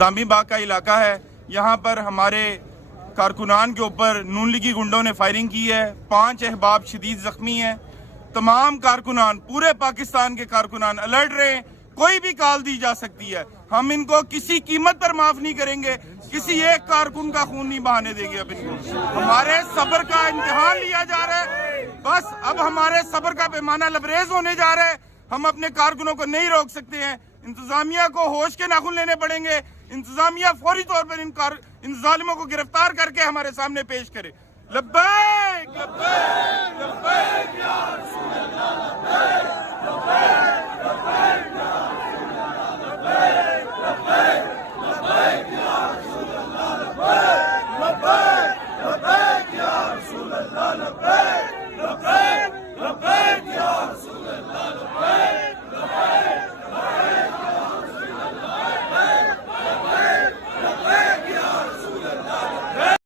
اسلامی باغ کا علاقہ ہے، یہاں پر ہمارے کارکنان کے اوپر نون لیگی گنڈوں نے فائرنگ کی ہے، 5 احباب شدید زخمی ہیں۔ تمام کارکنان، پورے پاکستان کے کارکنان الرٹ رہے، کوئی بھی کال دی جا سکتی ہے، ہم ان کو کسی قیمت پر معاف نہیں کریں گے، کسی ایک کارکن کا خون نہیں بہانے دیں گے۔ اب ان کو ہمارے صبر کا امتحان لیا جا رہا ہے، بس اب ہمارے صبر کا پیمانہ لبریز ہونے جا رہا ہے، ہم اپنے کارکنوں کو نہیں روک سکتے ہیں، انتظامیہ کو ہوش کے ناخن لینے پڑیں گے، انتظامیہ فوری طور پر ان ظالموں کو گرفتار کر کے ہمارے سامنے پیش کرے۔ لبیک لبیک لبیک یا رسول اللہ، لبیک لبیک لبیک یا رسول اللہ، لبیک لبیک